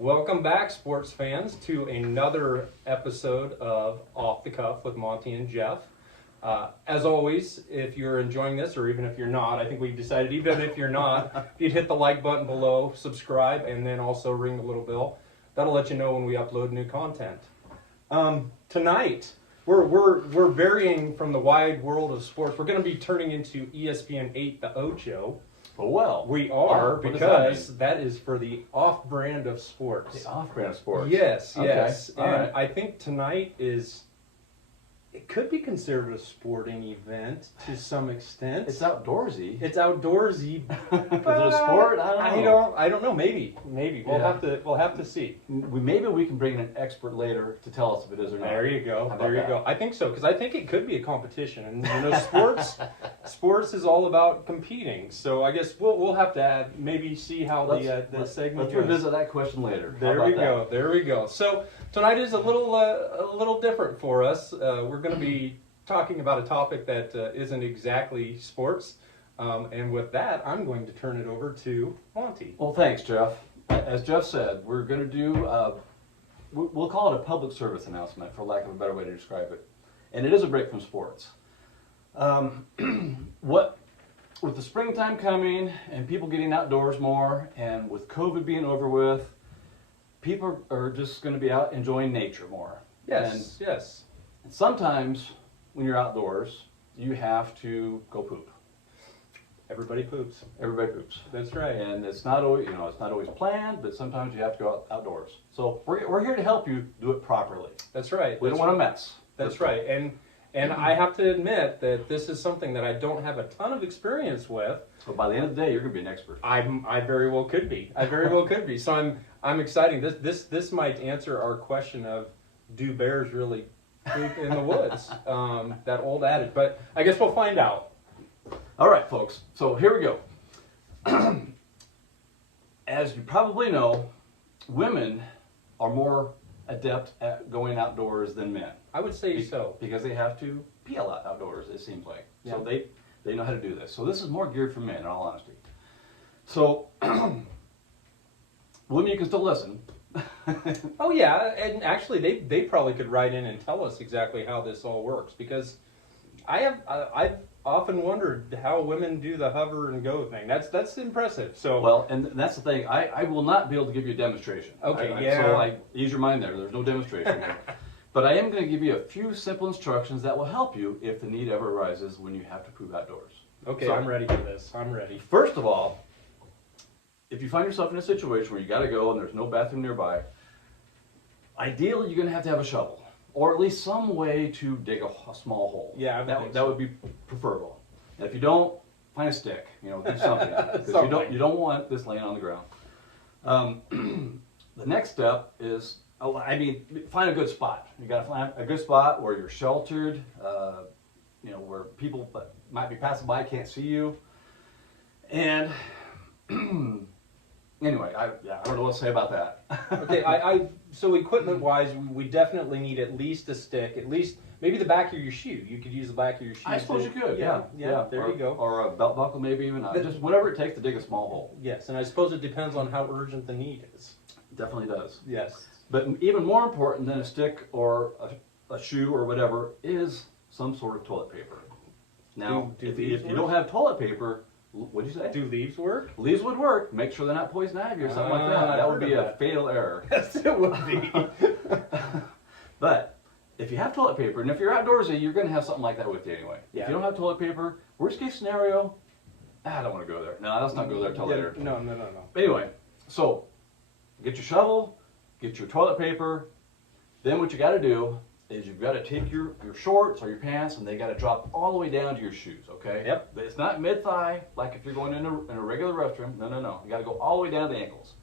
Welcome back, sports fans, to another episode of Off the Cuff with Monte and Geoff. As always, if you're enjoying this, or even if you're not, I think we've decided even if you're not, if you'd hit the like button below, subscribe, and then also ring the little bell. That'll let you know when we upload new content. Tonight, we're varying from the wide world of sports. We're going to be turning into ESPN 8 The Ocho. Well, We are, because that is for the off-brand of sports. The off-brand of sports. Yes, Okay. yes. All And right. I think tonight it could be considered a sporting event to some extent. It's outdoorsy. It's outdoorsy. Is it a sport? I don't know. Maybe. We'll Yeah. have to see. Maybe we can bring in an expert later to tell us if it is or not. There you go. How about There you that? go. I think so, because I think it could be a competition, and sports is all about competing. So I guess we'll have to maybe see how the segment Let's goes. revisit that question later. How There about we that? go. There we go. So tonight is a little different for us. We're going to be talking about a topic that isn't exactly sports. And with that, I'm going to turn it over to Monty. Well, thanks, Jeff. As Jeff said, we're going to do, we'll call it a public service announcement, for lack of a better way to describe it. And it is a break from sports. With the springtime coming and people getting outdoors more, and with COVID being over with, people are just going to be out enjoying nature more. Yes. And sometimes when you're outdoors, you have to go poop. Everybody poops. Everybody poops. That's right. And it's not always, it's not always planned, but sometimes you have to go outdoors. So we're here to help you do it properly. That's right. We don't want to mess. That's right. And I have to admit that this is something that I don't have a ton of experience with. But by the end of the day, you're going to be an expert. I very well could be. So I'm excited. This might answer our question of, do bears really poop in the woods? That old adage. But I guess we'll find out. All right, folks. So here we go. As you probably know, women are more adept at going outdoors than men. I would say so. Because they have to pee a lot outdoors, it seems like. Yeah. So they know how to do this. So this is more geared for men, in all honesty. So, women, you can still listen. Oh yeah, and actually they probably could write in and tell us exactly how this all works, because I've often wondered how women do the hover and go thing. That's impressive. So Well, and that's the thing. I will not be able to give you a demonstration. Okay, So ease your mind there. There's no demonstration here. But I am going to give you a few simple instructions that will help you if the need ever arises when you have to poop outdoors. okay, So- I'm ready for this. I'm ready. First of all, if you find yourself in a situation where you got to go and there's no bathroom nearby, ideally you're going to have a shovel, or at least some way to dig a small hole. Yeah, I would think that so. would be preferable. And if you don't, find a stick. Do something, because Something. you don't want this laying on the ground. The next step is, find a good spot. You got to find a good spot where you're sheltered, where people that might be passing by can't see you. And anyway, I don't know what to say about that. Okay, so equipment-wise, we definitely need at least a stick, at least maybe the back of your shoe. You could use the back of your shoe. I suppose you could, yeah. There you go. Or a belt buckle, maybe even. Just whatever it takes to dig a small hole. Yes, and I suppose it depends on how urgent the need is. Definitely does. Yes. But even more important than a stick or a shoe or whatever is some sort of toilet paper. Now, Do if leaves you work? don't have toilet paper, what'd you say? Do leaves work? Leaves would work. Make sure they're not poison ivy or something like I've that. That would heard be of a that. fatal error. Yes, it would be. But if you have toilet paper, and if you're outdoorsy, you're going to have something like that with you anyway. Yeah. If you don't have toilet paper, worst case scenario, I don't want to go there. No, let's not go there till later. No. But anyway, so get your shovel, get your toilet paper. Then what you got to do is you've got to take your shorts or your pants, and they got to drop all the way down to your shoes, okay? Yep. But it's not mid-thigh like if you're going in a regular restroom. No. You got to go all the way down to the ankles.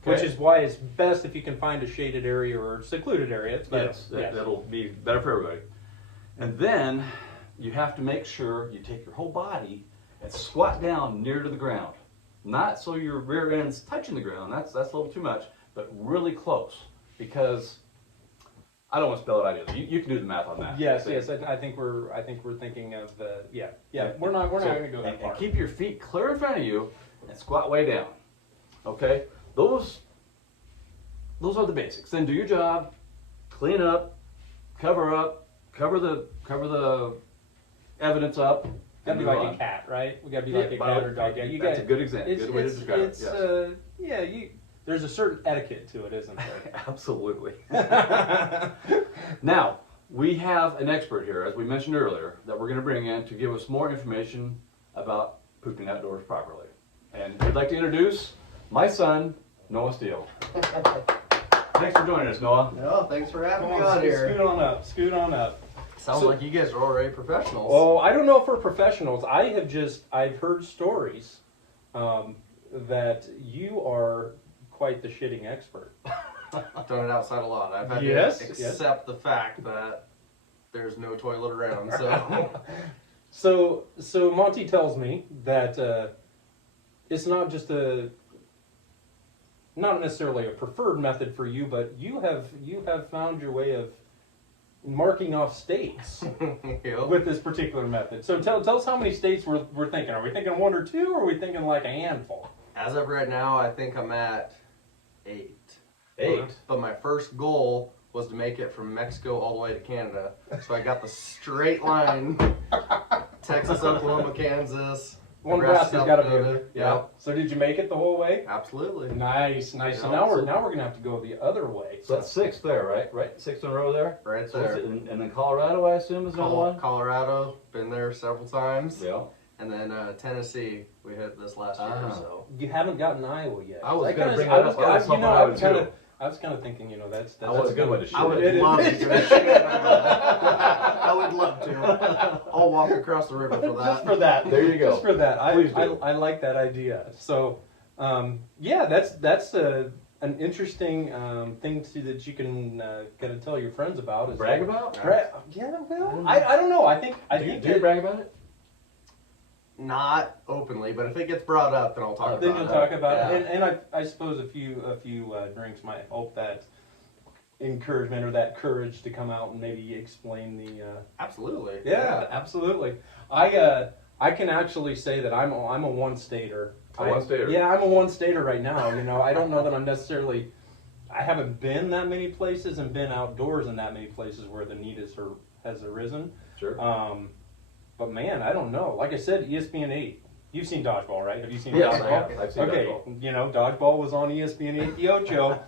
Okay? Which is why it's best if you can find a shaded area or secluded area. It's better. Yes, that'll be better for everybody. And then you have to make sure you take your whole body and squat down near to the ground. Not so your rear end's touching the ground, that's a little too much, but really close. Because I don't want to spell it out either. You can do the math on that. Yes. I think we're thinking of We're not going to go that far. And keep your feet clear in front of you and squat way down. Okay, those those are the basics. Then do your job, clean up, cover the evidence up. Gotta be move like on. a cat, right? We gotta be like a By- cat or dog. Yeah, you that's got a good example. Good way to describe it. Yes. yeah, there's a certain etiquette to it, isn't there? Absolutely. Now, we have an expert here, as we mentioned earlier, that we're going to bring in to give us more information about pooping outdoors properly. And I'd like to introduce my son, Noah Steele. Thanks for joining us, Noah. No, thanks for having Come me on, on here. scoot on up, scoot on up. Sounds So- like you guys are already professionals. Oh, I don't know if we're professionals. I've heard stories that you are quite the shitting expert. I've done it outside a lot. I've had Yes, to yes. accept the fact that there's no toilet around. So So Monty tells me that it's not just not necessarily a preferred method for you, but you have found your way of marking off states Yep. with this particular method. So tell us how many states we're thinking. Are we thinking 1 or 2, or are we thinking like a handful? As of right now, I think I'm at 8. 8. But my first goal was to make it from Mexico all the way to Canada. So I got the straight line: Texas, Oklahoma, Kansas. One Nebraska, Nebraska's got to be South in Dakota. there. Yeah. So did you make it the whole way? Absolutely. Nice. So Yeah, now we're so- gonna have to go the other way. So that's 6 there, right? Right, 6 in a row there? Right So what's there. it, and then Colorado, I assume, is another one? Colorado, been there several times. Yeah. And then Tennessee, we hit this last year. Ah. So You haven't gotten Iowa yet. I was That gonna kinda- bring that up. That was something I would do. I was kind of thinking, that's That was a good one to shoot. I would It is. love to do it. I would love to. I'll walk across the river for Just that. for that. There you go. Just for that. Please do. I like that idea. So, yeah, that's an interesting thing that you can kind of tell your friends about. Is Brag that- about? Yeah, well, I don't know. I think Do you brag about it? Not openly, but if it gets brought up, then I'll talk Then about you'll it. talk about Yeah. it, and I suppose a few drinks might help that encouragement or that courage to come out and maybe explain the. Absolutely. Yeah, absolutely. I can actually say that I'm a one-stater. A one-stater. Yeah, I'm a one-stater right now. I don't know that I'm necessarily. I haven't been that many places and been outdoors in that many places where the need has arisen. Sure. But man, I don't know. Like I said, ESPN 8. You've seen Dodgeball, right? Have you seen Yes, Dodgeball? I have. I've seen Okay, Dodgeball. Dodgeball was on ESPN 8 the Ocho.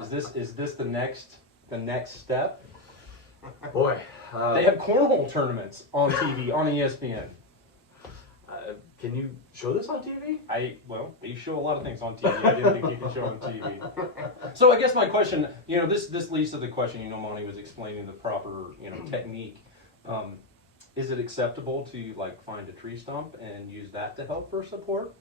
Is this the next step? Boy. They have cornhole tournaments on TV on ESPN. Can you show this on TV? They show a lot of things on TV. I didn't think you could show on TV. So I guess my question, this leads to the question. Monty was explaining the proper, technique. Is it acceptable to find a tree stump and use that to help for support?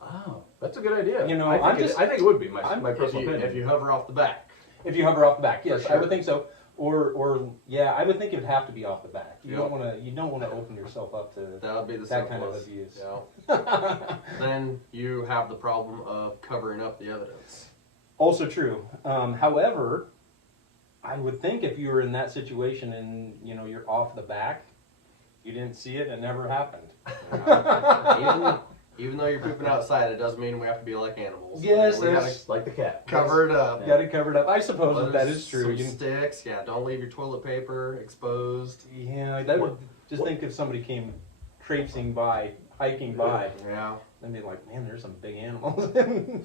Oh, that's a good idea. I think it would be my I'm- personal opinion. If you hover off the back. If you hover off the back, yes, For I would sure. think so. Or yeah, I would think it would have to be off the back. You Yep. don't want to open yourself up to That would be the that kind of simplest. abuse. Yeah. Then you have the problem of covering up the evidence. Also true. However, I would think if you were in that situation and you're off the back, you didn't see it, it never happened. Even though you're pooping outside, it doesn't mean we have to be like animals. Yes, we gotta Just like the cat. cover it up. Got it covered up. I suppose Whether that it's is true. Some sticks, yeah. Don't leave your toilet paper exposed. Yeah, that would just think if somebody came traipsing by, hiking by, Yeah. and be like, man, there's some big animals.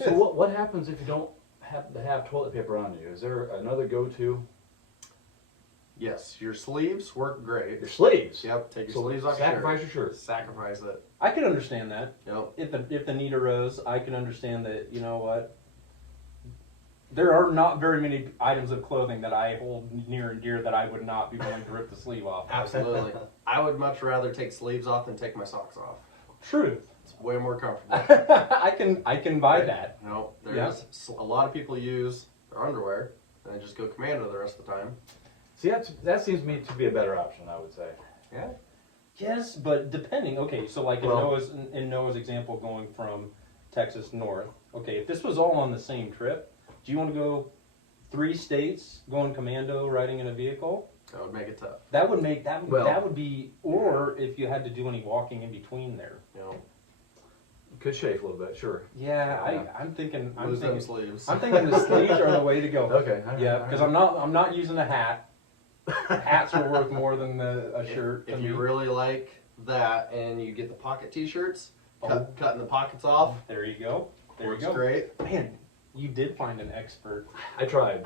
So what happens if you don't happen to have toilet paper on you? Is there another go-to? Yes, your sleeves work great. Your sleeves. Yep. Take your So sleeves off. sacrifice your your shirt. Sacrifice it. I can understand that. Yep. If the need arose, I can understand that. You know what? There are not very many items of clothing that I hold near and dear that I would not be willing to rip the sleeve off. Absolutely. I would much rather take sleeves off than take my socks off. Truth. It's way more comfortable. I can buy that. No, there's a lot of people use their underwear and they just go commando the rest of the time. See, that seems to me to be a better option, I would say. Yeah. Yes, but depending. Okay, so like Well- in Noah's example, going from Texas north. Okay, if this was all on the same trip, do you want to go 3 states going commando riding in a vehicle? That would make it tough. That would make that Well- that would be, or if you had to do any walking in between there. You know. Could chafe a little bit, sure. Yeah, Yeah. I'm thinking Lose them sleeves. I'm thinking the sleeves are the way to go. Okay. all right, Yeah, all because right. I'm not using a hat. Hats are worth more than a shirt. If to you me. really like that and you get the pocket t-shirts, Oh. cutting the pockets off, There you go. There works you go. great. Man, you did find an expert. I tried.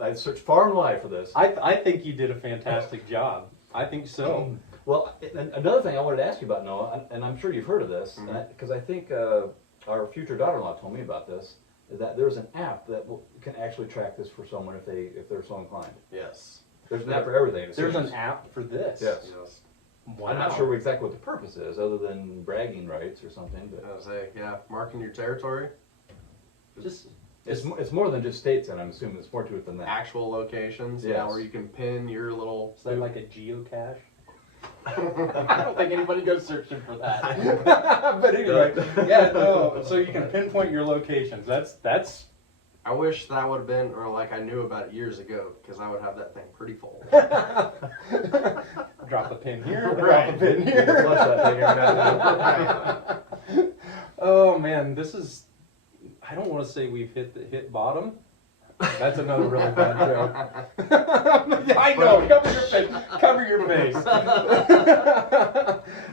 I searched far and wide for this. I think you did a fantastic job. I think so. Well, and another thing I wanted to ask you about, Noah, and I'm sure you've heard of this, Mhm. because I think our future daughter-in-law told me about this, is that there's an app that can actually track this for someone if they're so inclined. Yes. There's an app for everything. it There's an seems. app for this. Yes. Yes. Wow. I'm not sure exactly what the purpose is, other than bragging rights or something. But I was say, yeah, marking your territory, Just it's more than just states, and I'm assuming it's more to it than that. actual locations, Yes. yeah, where you can pin your little. is that like a geocache? I don't think anybody goes searching for that. But anyway, yeah, no. So you can pinpoint your locations. That's I wish that would have been, or like I knew about it years ago, because I would have that thing pretty full. drop the pin here, Right. drop the pin Flush that thing every now and here. Oh man, this is. I don't want to say we've hit bottom. That's another really bad joke. I know. Cover your face.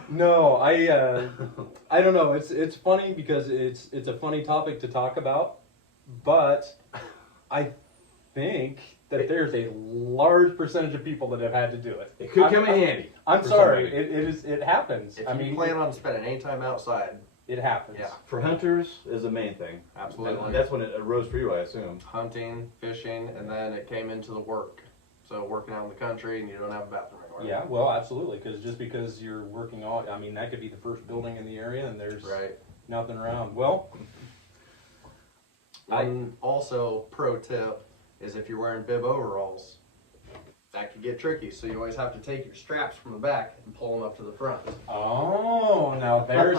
No, I don't know. It's funny because it's a funny topic to talk about, but I think that there's a large percentage of people that have had to do it. It could come in handy. I'm for sorry. somebody. It happens. If I you mean, plan on spending any time outside, it happens. Yeah. For hunters is the main thing. absolutely. And that's when it arose for you, I assume. Hunting, fishing, and then it came into the work. So working out in the country and you don't have a bathroom anywhere. Yeah, well, absolutely, because just because you're working on, I mean, that could be the first building in the area, and there's Right. nothing around. Well, One also pro tip is if you're wearing bib overalls, that could get tricky. So you always have to take your straps from the back and pull them up to the front. oh, now there's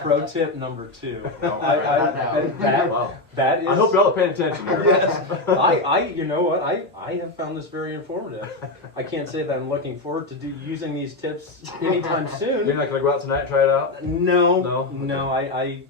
pro tip number 2. No, write that down. Wow. That is. I hope y'all are paying attention here. Yes, you know what? I have found this very informative. I can't say that I'm looking forward to using these tips anytime soon. You're not gonna go out tonight and try it out? No, No? I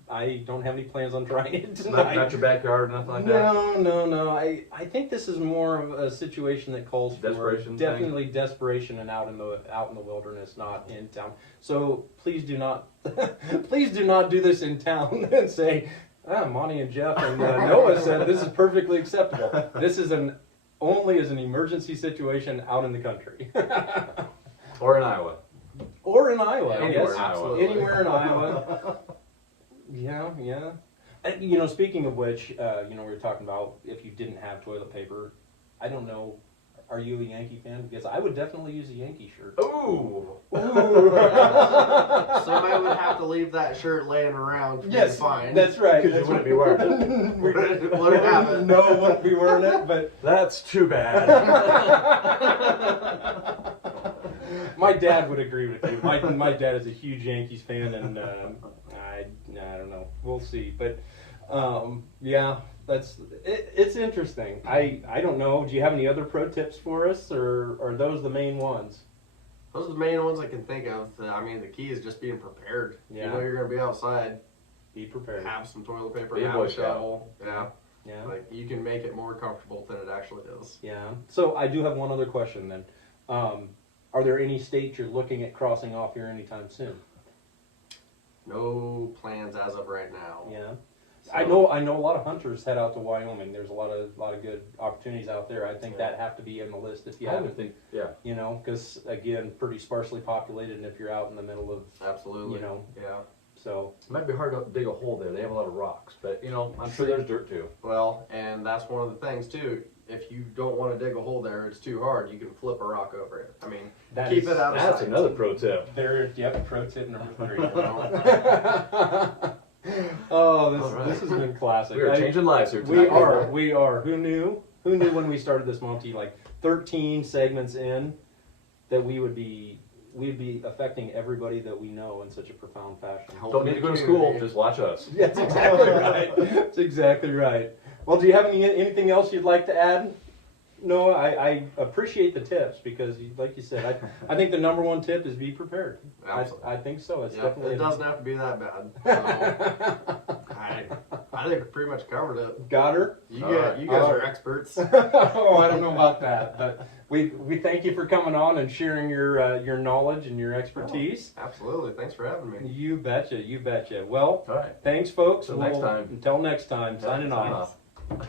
don't have any plans on trying it Not, tonight. not your backyard, nothing like that? No. I think this is more of a situation that calls for Desperation thing? definitely desperation and out in the wilderness, not in town. So please do not do this in town and say, Monte and Geoff and Noah said this is perfectly acceptable. This is only as an emergency situation out in the country. Or in Iowa. Or in Iowa, Anywhere yes. in Iowa. Absolutely. Anywhere in Iowa. Yeah. Speaking of which, we were talking about if you didn't have toilet paper. I don't know. Are you a Yankee fan? Because I would definitely use a Yankee shirt. Ooh! Somebody would have to leave that shirt laying around for you to Yes, find. that's right. Because you wouldn't be wearing it. Wouldn't have it. No, wouldn't be wearing it, but That's too bad. my dad would agree with you. My dad is a huge Yankees fan, and I don't know. We'll see, but yeah, it's interesting. I don't know. Do you have any other pro tips for us, or are those the main ones? Those are the main ones I can think of. I mean, the key is just being prepared. Yeah. You know you're going to be outside. Be prepared. Have some toilet paper, Be a have Boy a Scout. shovel. Yeah. Yeah. Like, you can make it more comfortable than it actually is. Yeah. So I do have one other question then. Are there any states you're looking at crossing off here anytime soon? No plans as of right now. Yeah. So- I know a lot of hunters head out to Wyoming. There's a lot of good opportunities out there. I think that have to be in the list if you I haven't, would think, yeah. because again, pretty sparsely populated, and if you're out in the middle of, Absolutely. Yeah. so It might be hard to dig a hole there. They have a lot of rocks, but I'm sure there's dirt too. Well, and that's one of the things too. If you don't want to dig a hole there, it's too hard. You can flip a rock over it. I mean, that keep is- it out of That's sight. another pro tip. There, yep. Pro tip number 3. Oh, All this right. has been classic. We are changing lives here tonight. We are. Who knew? Who knew when we started this, Monty? Like 13 segments in, that we'd be affecting everybody that we know in such a profound fashion. Don't need to go to school, just watch us. That's exactly right. That's exactly right. Well, do you have anything else you'd like to add? No, I appreciate the tips because, like you said, I think the number one tip is be prepared. Absolutely. I think so. It's Yeah, definitely it doesn't have to be that bad. So I think we pretty much covered it. Got her. You All guys right. are experts. Oh, I don't know about that, but we thank you for coming on and sharing your knowledge and your expertise. Absolutely. Thanks for having me. You betcha. You betcha. Well, All right. thanks, folks. Till next time. Until next time. Signing Sign off. off.